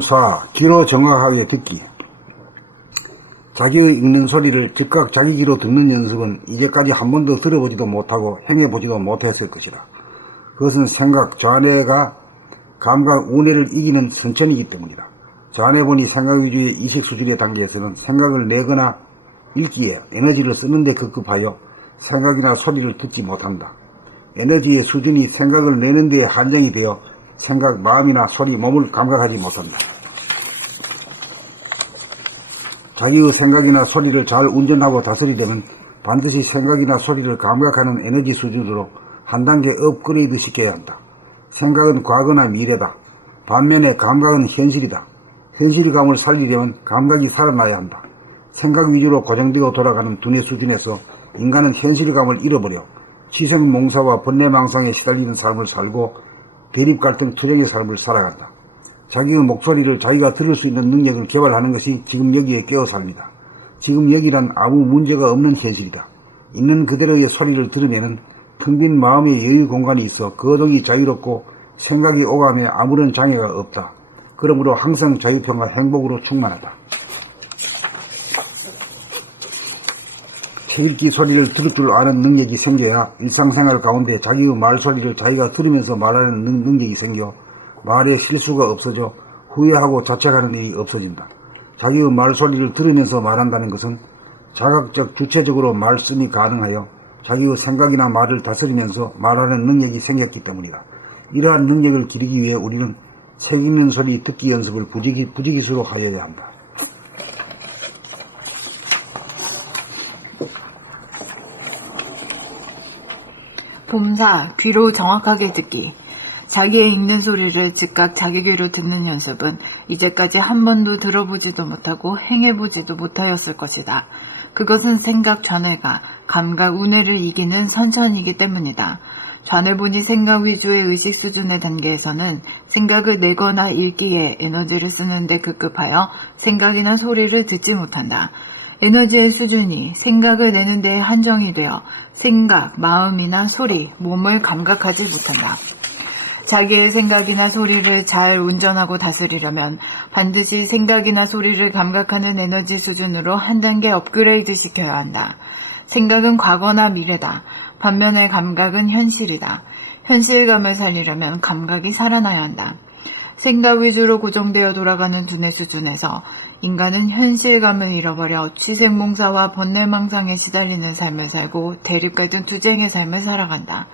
4. 귀로 정확하게 듣기. 자기의 읽는 소리를 즉각 자기 귀로 듣는 연습은 이제까지 한 번도 들어보지도 못하고 행해보지도 못했을 것이다. 그것은 생각, 좌뇌가 감각, 우뇌를 이기는 선천이기 때문이다. 좌뇌본이 생각 위주의 이식 수준의 단계에서는 생각을 내거나 읽기에 에너지를 쓰는데 급급하여 생각이나 소리를 듣지 못한다. 에너지의 수준이 생각을 내는 데에 한정이 되어 생각, 마음이나 소리, 몸을 감각하지 못한다. 자기의 생각이나 소리를 잘 운전하고 다스리려면 반드시 생각이나 소리를 감각하는 에너지 수준으로 한 단계 업그레이드 시켜야 한다. 생각은 과거나 미래다. 반면에 감각은 현실이다. 현실감을 살리려면 감각이 살아나야 한다. 생각 위주로 고정되어 돌아가는 두뇌 수준에서 인간은 현실감을 잃어버려 치생몽사와 번뇌망상에 시달리는 삶을 살고 대립갈등 투쟁의 삶을 살아간다. 자기의 목소리를 자기가 들을 수 있는 능력을 개발하는 것이 지금 여기에 깨어 삽니다. 지금 여기란 아무 문제가 없는 현실이다. 있는 그대로의 소리를 들으면은 텅 빈 마음의 여유 공간이 있어 거동이 자유롭고 생각이 오감에 아무런 장애가 없다. 그러므로 항상 자유평화 행복으로 충만하다. 책 읽기 소리를 들을 줄 아는 능력이 생겨야 일상생활 가운데 자기의 말소리를 자기가 들으면서 말하는 능력이 생겨 말에 실수가 없어져 후회하고 자책하는 일이 없어진다. 자기의 말소리를 들으면서 말한다는 것은 자각적 주체적으로 말씀이 가능하여 자기의 생각이나 말을 다스리면서 말하는 능력이 생겼기 때문이다. 이러한 능력을 기르기 위해 우리는 책 읽는 소리 듣기 연습을 부지기수로 하여야 한다. 봄사, 귀로 정확하게 듣기. 자기의 읽는 소리를 즉각 자기 귀로 듣는 연습은 이제까지 한 번도 들어보지도 못하고 행해보지도 못하였을 것이다. 그것은 생각 좌뇌가 감각 우뇌를 이기는 선천이기 때문이다. 좌뇌본이 생각 위주의 의식 수준의 단계에서는 생각을 내거나 읽기에 에너지를 쓰는데 급급하여 생각이나 소리를 듣지 못한다. 에너지의 수준이 생각을 내는 데에 한정이 되어 생각, 마음이나 소리, 몸을 감각하지 못한다. 자기의 생각이나 소리를 잘 운전하고 다스리려면 반드시 생각이나 소리를 감각하는 에너지 수준으로 한 단계 업그레이드 시켜야 한다. 생각은 과거나 미래다. 반면에 감각은 현실이다. 현실감을 살리려면 감각이 살아나야 한다. 생각 위주로 고정되어 돌아가는 두뇌 수준에서 인간은 현실감을 잃어버려 취생몽사와 번뇌망상에 시달리는 삶을 살고 대립갈등 투쟁의 삶을 살아간다.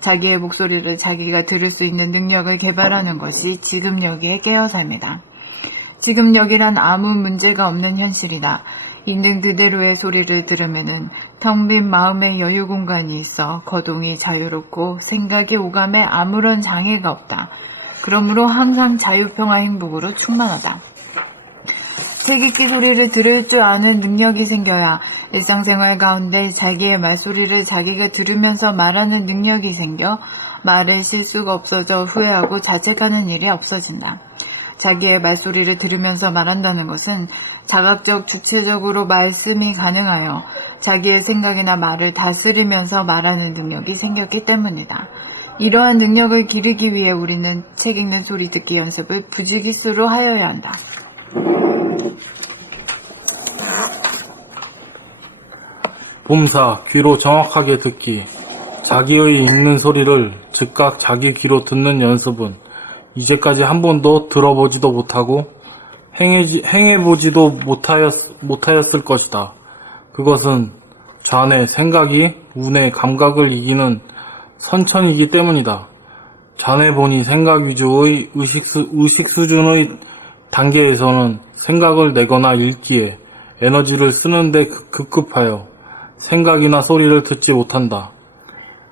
자기의 목소리를 자기가 들을 수 있는 능력을 개발하는 것이 지금 여기의 깨어 삶이다. 지금 여기란 아무 문제가 없는 현실이다. 있는 그대로의 소리를 들으면은 텅 빈 마음의 여유 공간이 있어 거동이 자유롭고 생각이 오감에 아무런 장애가 없다. 그러므로 항상 자유평화 행복으로 충만하다. 책 읽기 소리를 들을 줄 아는 능력이 생겨야 일상생활 가운데 자기의 말소리를 자기가 들으면서 말하는 능력이 생겨 말에 실수가 없어져 후회하고 자책하는 일이 없어진다. 자기의 말소리를 들으면서 말한다는 것은 자각적 주체적으로 말씀이 가능하여 자기의 생각이나 말을 다스리면서 말하는 능력이 생겼기 때문이다. 이러한 능력을 기르기 위해 우리는 책 읽는 소리 듣기 연습을 부지기수로 하여야 한다. 봄사, 귀로 정확하게 듣기. 자기의 읽는 소리를 즉각 자기 귀로 듣는 연습은 이제까지 한 번도 들어보지도 못하고 행해보지도 못하였을 것이다. 그것은 좌뇌 생각이 우뇌 감각을 이기는 선천이기 때문이다. 좌뇌본이 생각 위주의 의식 수준의 단계에서는 생각을 내거나 읽기에 에너지를 쓰는데 급급하여 생각이나 소리를 듣지 못한다.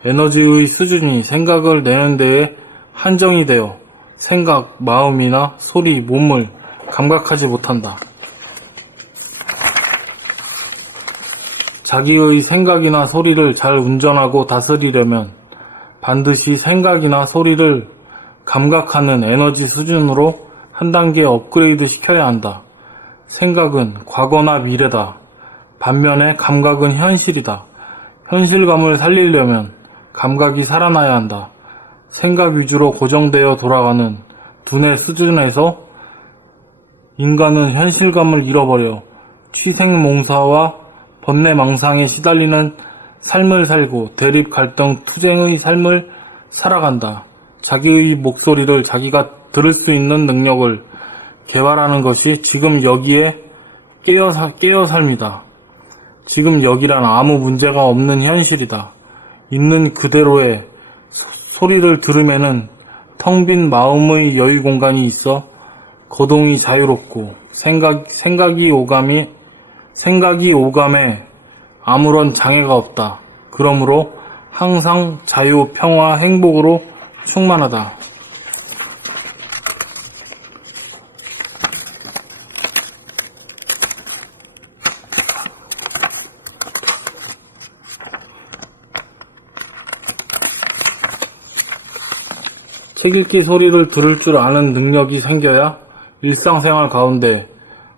에너지의 수준이 생각을 내는 데에 한정이 되어 생각, 마음이나 소리, 몸을 감각하지 못한다. 자기의 생각이나 소리를 잘 운전하고 다스리려면 반드시 생각이나 소리를 감각하는 에너지 수준으로 한 단계 업그레이드 시켜야 한다. 생각은 과거나 미래다. 반면에 감각은 현실이다. 현실감을 살리려면 감각이 살아나야 한다. 생각 위주로 고정되어 돌아가는 두뇌 수준에서 인간은 현실감을 잃어버려 취생몽사와 번뇌망상에 시달리는 삶을 살고 대립 갈등 투쟁의 삶을 살아간다. 자기의 목소리를 자기가 들을 수 있는 능력을 개발하는 것이 지금 여기에 깨어 삶이다. 지금 여기란 아무 문제가 없는 현실이다. 있는 그대로의 소리를 들으면은 텅 빈 마음의 여유 공간이 있어 거동이 자유롭고 생각이 오감에 아무런 장애가 없다. 그러므로 항상 자유, 평화, 행복으로 충만하다. 책 읽기 소리를 들을 줄 아는 능력이 생겨야 일상생활 가운데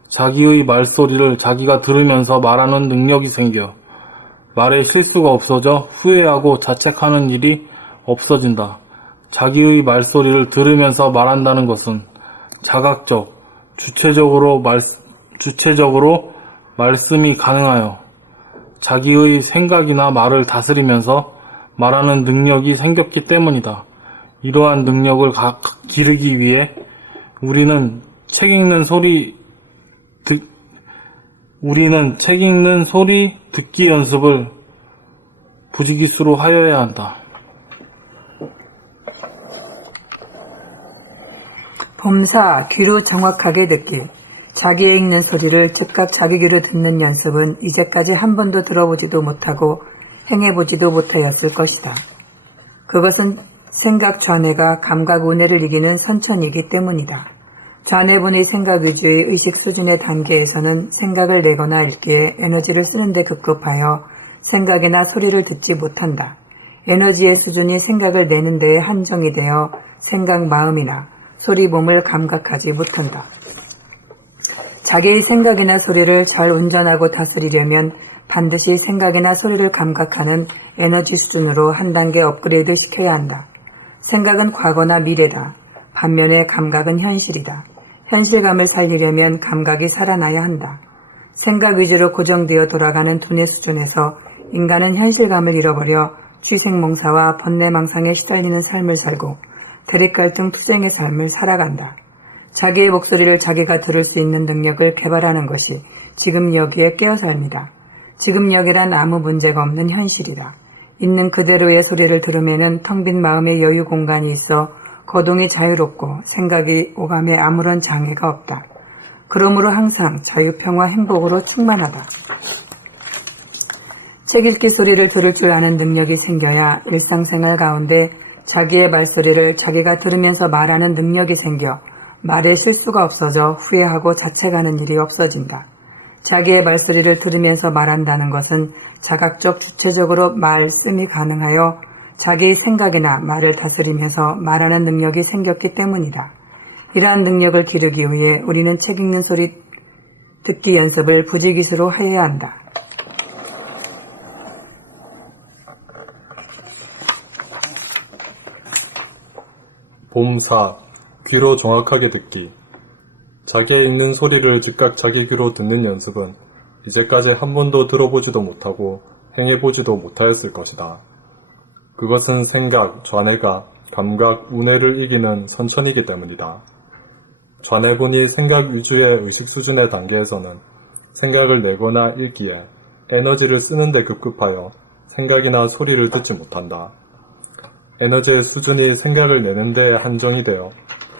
자기의 말소리를 자기가 들으면서 말하는 능력이 생겨 말에 실수가 없어져 후회하고 자책하는 일이 없어진다. 자기의 말소리를 들으면서 말한다는 것은 자각적, 주체적으로 말씀이 가능하여 자기의 생각이나 말을 다스리면서 말하는 능력이 생겼기 때문이다. 이러한 능력을 기르기 위해 우리는 책 읽는 소리 듣기 연습을 부지기수로 하여야 한다. 봄사 귀로 정확하게 듣기. 자기의 읽는 소리를 즉각 자기 귀로 듣는 연습은 이제까지 한 번도 들어보지도 못하고 행해보지도 못하였을 것이다. 그것은 생각 좌뇌가 감각 우뇌를 이기는 선천이기 때문이다. 좌뇌분의 생각 위주의 의식 수준의 단계에서는 생각을 내거나 읽기에 에너지를 쓰는데 급급하여 생각이나 소리를 듣지 못한다. 에너지의 수준이 생각을 내는 데에 한정이 되어 생각 마음이나 소리 몸을 감각하지 못한다. 자기의 생각이나 소리를 잘 운전하고 다스리려면 반드시 생각이나 소리를 감각하는 에너지 수준으로 한 단계 업그레이드 시켜야 한다. 생각은 과거나 미래다. 반면에 감각은 현실이다. 현실감을 살리려면 감각이 살아나야 한다. 생각 위주로 고정되어 돌아가는 두뇌 수준에서 인간은 현실감을 잃어버려 취생몽사와 번뇌망상에 시달리는 삶을 살고 대립갈등 투쟁의 삶을 살아간다. 자기의 목소리를 자기가 들을 수 있는 능력을 개발하는 것이 지금 여기에 깨어 삶이다. 지금 여기란 아무 문제가 없는 현실이다. 있는 그대로의 소리를 들으면은 텅 빈 마음의 여유 공간이 있어 거동이 자유롭고 생각이 오감에 아무런 장애가 없다. 그러므로 항상 자유, 평화, 행복으로 충만하다. 책 읽기 소리를 들을 줄 아는 능력이 생겨야 일상생활 가운데 자기의 말소리를 자기가 들으면서 말하는 능력이 생겨 말에 실수가 없어져 후회하고 자책하는 일이 없어진다. 자기의 말소리를 들으면서 말한다는 것은 자각적 주체적으로 말씀이 가능하여 자기의 생각이나 말을 다스리면서 말하는 능력이 생겼기 때문이다. 이러한 능력을 기르기 위해 우리는 책 읽는 소리 듣기 연습을 부지기수로 해야 한다. 봄사 귀로 정확하게 듣기. 자기의 읽는 소리를 즉각 자기 귀로 듣는 연습은 이제까지 한 번도 들어보지도 못하고 행해보지도 못하였을 것이다. 그것은 생각, 좌뇌가 감각, 우뇌를 이기는 선천이기 때문이다. 좌뇌분이 생각 위주의 의식 수준의 단계에서는 생각을 내거나 읽기에 에너지를 쓰는데 급급하여 생각이나 소리를 듣지 못한다. 에너지의 수준이 생각을 내는 데에 한정이 되어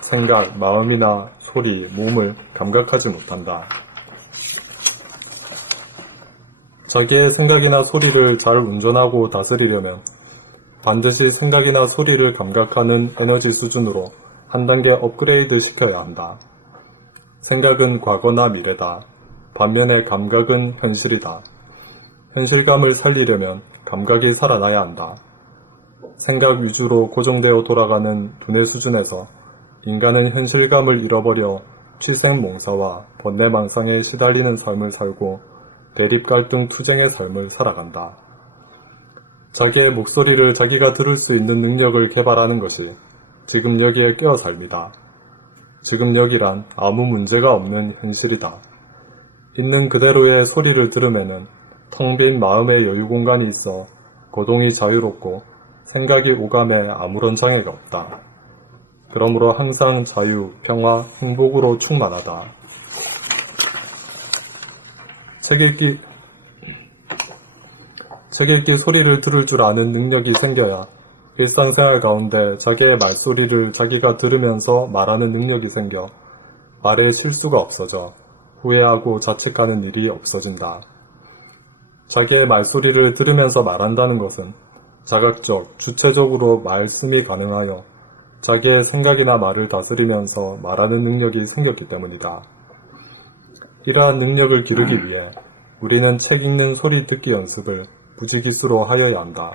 생각, 마음이나 소리, 몸을 감각하지 못한다. 자기의 생각이나 소리를 잘 운전하고 다스리려면 반드시 생각이나 소리를 감각하는 에너지 수준으로 한 단계 업그레이드 시켜야 한다. 생각은 과거나 미래다. 반면에 감각은 현실이다. 현실감을 살리려면 감각이 살아나야 한다. 생각 위주로 고정되어 돌아가는 두뇌 수준에서 인간은 현실감을 잃어버려 취생몽사와 번뇌망상에 시달리는 삶을 살고 대립갈등 투쟁의 삶을 살아간다. 자기의 목소리를 자기가 들을 수 있는 능력을 개발하는 것이 지금 여기에 깨어 삶이다. 지금 여기란 아무 문제가 없는 현실이다. 있는 그대로의 소리를 들음에는 텅 빈 마음의 여유 공간이 있어 거동이 자유롭고 생각이 오감에 아무런 장애가 없다. 그러므로 항상 자유, 평화, 행복으로 충만하다. 책 읽기 소리를 들을 줄 아는 능력이 생겨야 일상생활 가운데 자기의 말소리를 자기가 들으면서 말하는 능력이 생겨 말에 실수가 없어져 후회하고 자책하는 일이 없어진다. 자기의 말소리를 들으면서 말한다는 것은 자각적, 주체적으로 말씀이 가능하여 자기의 생각이나 말을 다스리면서 말하는 능력이 생겼기 때문이다. 이러한 능력을 기르기 위해 우리는 책 읽는 소리 듣기 연습을 부지기수로 하여야 한다.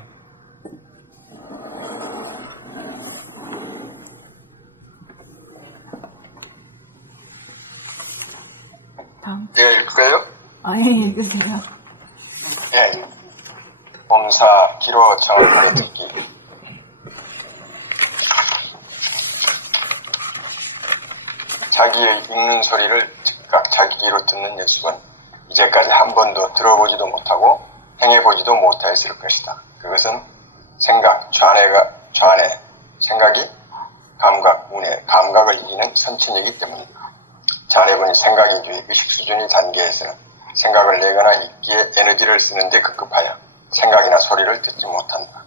다음. 내가 읽을까요? 예, 읽으세요. 예. 범사 기로 정확하게 듣기. 자기의 읽는 소리를 즉각 자기 귀로 듣는 연습은 이제까지 한 번도 들어보지도 못하고 행해보지도 못하였을 것이다. 그것은 생각, 좌뇌, 생각이 감각, 운해, 감각을 이기는 선천이기 때문이다. 자네분이 생각이 뒤 의식 수준의 단계에서는 생각을 내거나 읽기에 에너지를 쓰는데 급급하여 생각이나 소리를 듣지 못한다.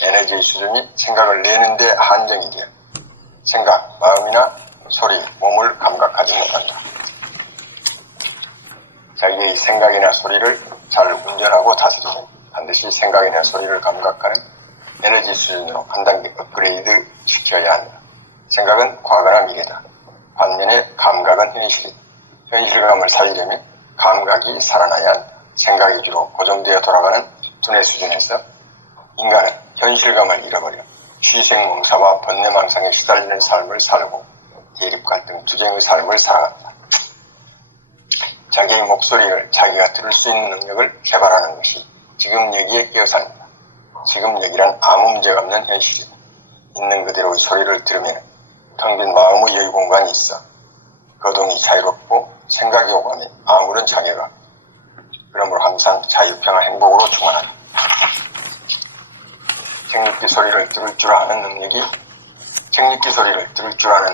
에너지의 수준이 생각을 내는데 한정이 되어 생각, 마음이나 소리, 몸을 감각하지 못한다. 자기의 생각이나 소리를 잘 운전하고 다스리면 반드시 생각이나 소리를 감각하는 에너지 수준으로 한 단계 업그레이드 시켜야 한다. 생각은 과거나 미래다. 반면에 감각은 현실이다. 현실감을 살리려면 감각이 살아나야 한다. 생각이 주로 고정되어 돌아가는 두뇌 수준에서 인간은 현실감을 잃어버려 취생몽사와 번뇌망상에 시달리는 삶을 살고 대립갈등 투쟁의 삶을 살아간다. 자기의 목소리를 자기가 들을 수 있는 능력을 개발하는 것이 지금 여기에 끼어삽니다. 지금 여기란 아무 문제가 없는 현실이다. 있는 그대로의 소리를 들으면 텅 빈 마음의 여유 공간이 있어 거동이 자유롭고 생각이 오가면 아무런 장애가 없다. 그러므로 항상 자유평화 행복으로 충만하다. 책읽기 소리를 들을 줄 아는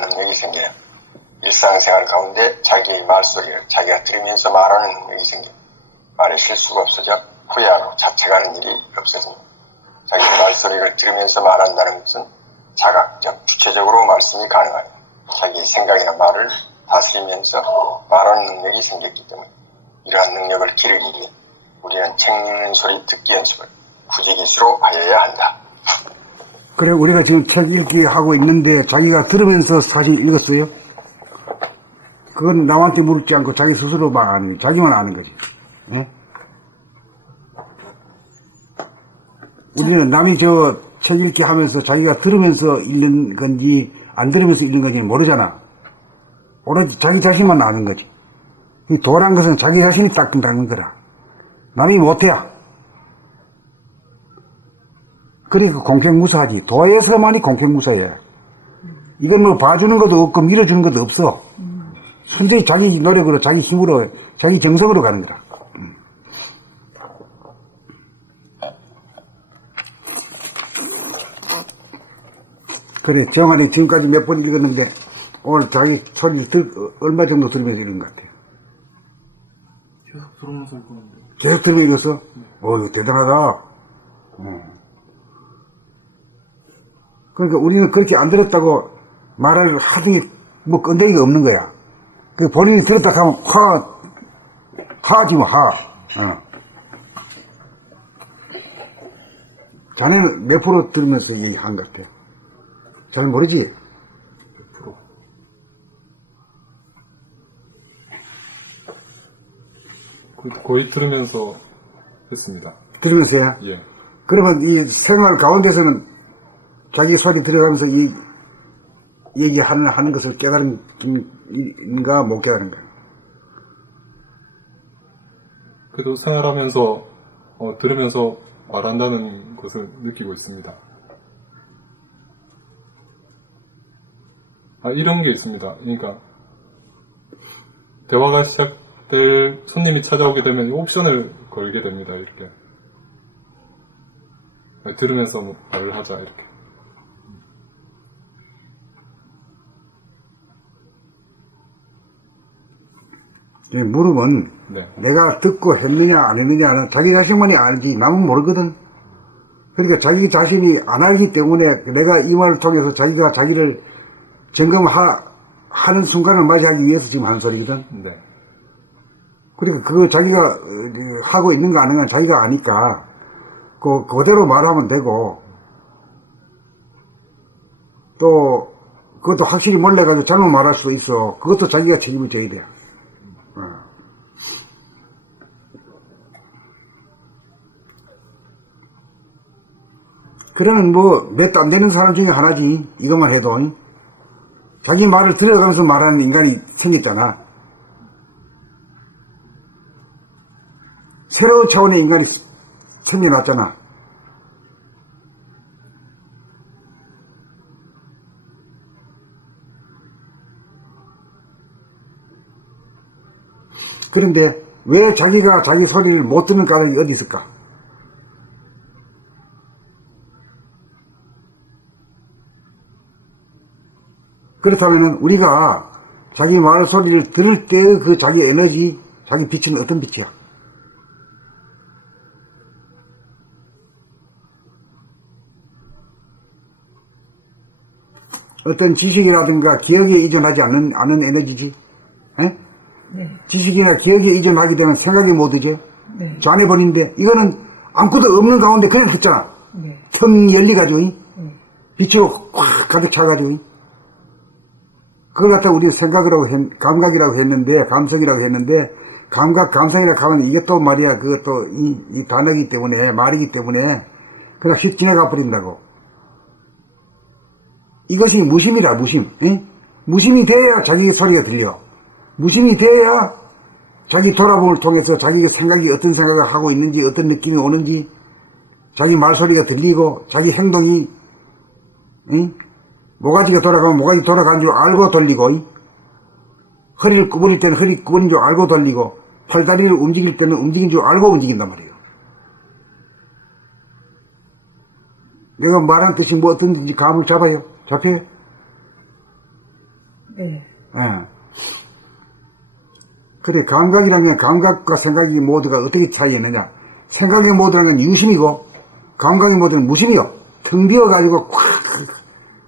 능력이 생겨야 일상생활 가운데 자기의 말소리를 자기가 들으면서 말하는 능력이 생겨 말에 실수가 없어져 후회하고 자책하는 일이 없어집니다. 자기의 말소리를 들으면서 말한다는 것은 자각적, 주체적으로 말씀이 가능하여 자기의 생각이나 말을 다스리면서 말하는 능력이 생겼기 때문에 이러한 능력을 기르기 위해 우리는 책 읽는 소리 듣기 연습을 부지기수로 하여야 한다. 그래, 우리가 지금 책 읽기 하고 있는데 자기가 들으면서 사실 읽었어요? 그건 남한테 물지 않고 자기 스스로만 아는 거지. 자기만 아는 거지. 예? 우리는 남이 저 책 읽기 하면서 자기가 들으면서 읽는 건지 안 들으면서 읽는 건지 모르잖아. 오로지 자기 자신만 아는 거지. 이 도란 것은 자기 자신이 닦는 거라. 남이 못해야. 그러니까 공평무사하지. 도에서만이 공평무사해. 이건 뭐 봐주는 것도 없고 밀어주는 것도 없어. 순전히 자기 노력으로, 자기 힘으로, 자기 정성으로 가는 거라. 그래, 정한이 지금까지 몇 번 읽었는데 오늘 자기 소리 얼마 정도 들으면서 읽은 것 같아? 계속 들으면서 읽었는데. 계속 들으면서 읽었어? 이거 대단하다. 그러니까 우리는 그렇게 안 들었다고 말을 하기 뭐 끈데기가 없는 거야. 그 본인이 들었다 하면 하지 뭐 자네는 몇 프로 들으면서 얘기한 것 같아? 잘 모르지? 거의 들으면서 했습니다. 들으면서요? 예. 그러면 이 생활 가운데서는 자기 소리 들어가면서 얘기하는 것을 깨달은가 못 깨달은가? 그래도 생활하면서 들으면서 말한다는 것을 느끼고 있습니다. 이런 게 있습니다. 그러니까 대화가 시작될 손님이 찾아오게 되면 옵션을 걸게 됩니다. 이렇게 들으면서 말을 하자 이렇게. 물으면 네. 내가 듣고 했느냐 안 했느냐는 자기 자신만이 알지 남은 모르거든. 그러니까 자기 자신이 안 알기 때문에 내가 이 말을 통해서 자기가 자기를 점검하는 순간을 맞이하기 위해서 지금 하는 소리거든. 네. 그러니까 그거 자기가 하고 있는 거 아는 건 자기가 아니까 그대로 말하면 되고, 또 그것도 확실히 몰라가지고 잘못 말할 수도 있어. 그것도 자기가 책임을 져야 돼. 그러면 뭐 몇 안 되는 사람 중에 하나지. 이것만 해도 자기 말을 들어가면서 말하는 인간이 생겼잖아. 새로운 차원의 인간이 생겨났잖아. 그런데 왜 자기가 자기 소리를 못 듣는 까닭이 어디 있을까? 그렇다면 우리가 자기 말 소리를 들을 때의 그 자기 에너지, 자기 빛은 어떤 빛이야? 어떤 지식이라든가 기억에 이전하지 않은 에너지지. 에? 네. 지식이나 기억에 이전하게 되면 생각이 못 오죠. 네. 잔해버린데 이거는 아무것도 없는 가운데 그냥 있잖아. 네. 텅 열리가지고 빛으로 꽉 가득 차가지고 그걸 갖다 우리 감각이라고 했는데, 감성이라고 했는데, 감각, 감성이라고 하면 이게 또 말이야, 그것도 이 단어이기 때문에, 말이기 때문에, 그냥 휙 지나가 버린다고. 이것이 무심이라, 무심. 에? 무심이 돼야 자기 소리가 들려. 무심이 돼야 자기 돌아봄을 통해서 자기 생각이 어떤 생각을 하고 있는지, 어떤 느낌이 오는지, 자기 말소리가 들리고, 자기 행동이, 모가지가 돌아가면 모가지 돌아가는 줄 알고 돌리고, 허리를 구부릴 때는 허리 구부린 줄 알고 돌리고, 팔다리를 움직일 때는 움직인 줄 알고 움직인단 말이에요. 내가 말하는 뜻이 뭐 어떤지 감을 잡아요? 잡혀요? 네. 예. 그래, 감각이라는 건 감각과 생각이 모두가 어떻게 차이있느냐. 생각의 모두라는 건 유심이고, 감각의 모두는 무심이요. 텅 비어가지고,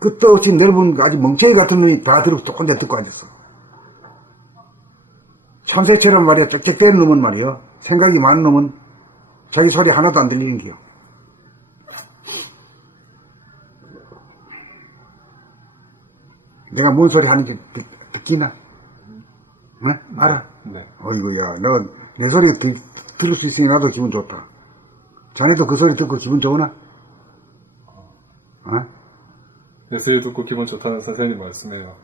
끝도 없이 넓은 아주 멍청이 같은 놈이 다 들고 혼자 듣고 앉았어. 참새처럼 말이야, 쩍쩍대는 놈은 말이야, 생각이 많은 놈은 자기 소리 하나도 안 들리는 게요. 내가 뭔 소리 하는지 듣기나? 응? 알아? 네. 어이구야, 너 내 소리 들을 수 있으니 나도 기분 좋다. 자네도 그 소리 듣고 기분 좋으나? 어? 내 소리 듣고 기분 좋다는 선생님 말씀이에요.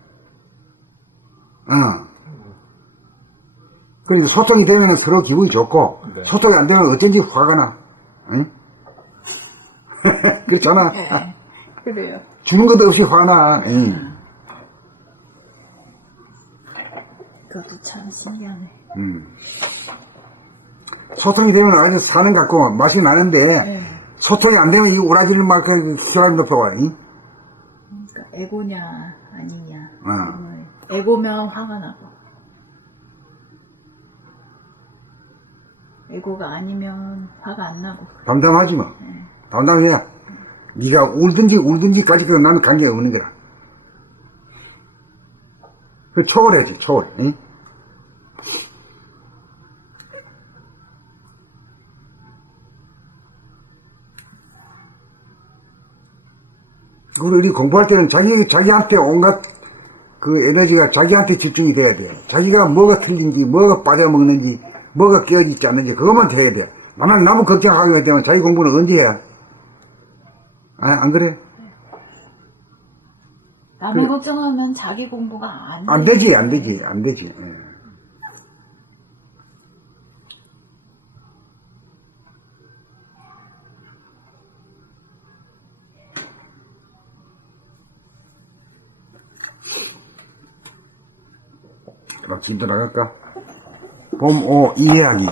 그러니까 소통이 되면 서로 기분이 좋고, 네. 소통이 안 되면 어쩐지 화가 나. 응? 그렇잖아. 네, 그래요. 주는 것도 없이 화나. 응. 그것도 참 신기하네. 소통이 되면 아주 사는 것 같고 맛이 나는데, 네. 소통이 안 되면 이 오라지는 막 혈압이 높아와. 응? 그러니까 에고냐 아니냐. 어. 에고면 화가 나고, 에고가 아니면 화가 안 나고. 담담하지 뭐. 담담해야. 네가 울든지까지 나는 관계가 없는 거라. 그 초월해야지, 초월. 응? 우리 공부할 때는 자기한테 온갖 그 에너지가 자기한테 집중이 돼야 돼. 자기가 뭐가 틀린지, 뭐가 빠져먹는지, 뭐가 깨어지지 않는지, 그것만 돼야 돼. 나는 남은 걱정하게 되면 자기 공부는 언제 해? 안 그래? 남의 걱정하면 자기 공부가 안 되지, 안 되지, 안 되지. 예. 그럼 진도 나갈까? 봄 5 이해하기.